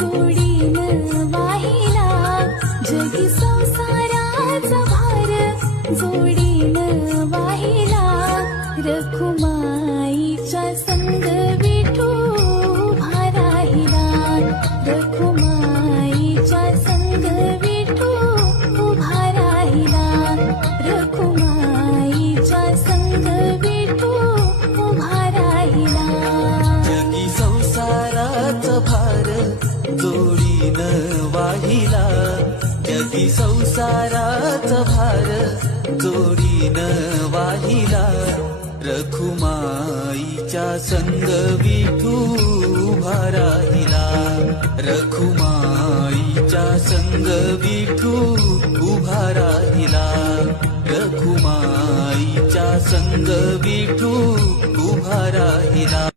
जोडीन वाहिला. जगी संसाराचा भार जोडीन वाहिला. रखुमाईच्या संग विठू भाराहिला रखुमाईच्या संग विठू उभाराहिला रखुमाईच्या संग विठू उभाराहिला जगी संसाराचा जगी संसाराच भार जोडीन वाहिला. रखुमाईच्या संग विठू उभा राहिला. रखुमाईच्या संग विठू उभा राहिला. रखुमाईच्या संग विठू उभा राहिला.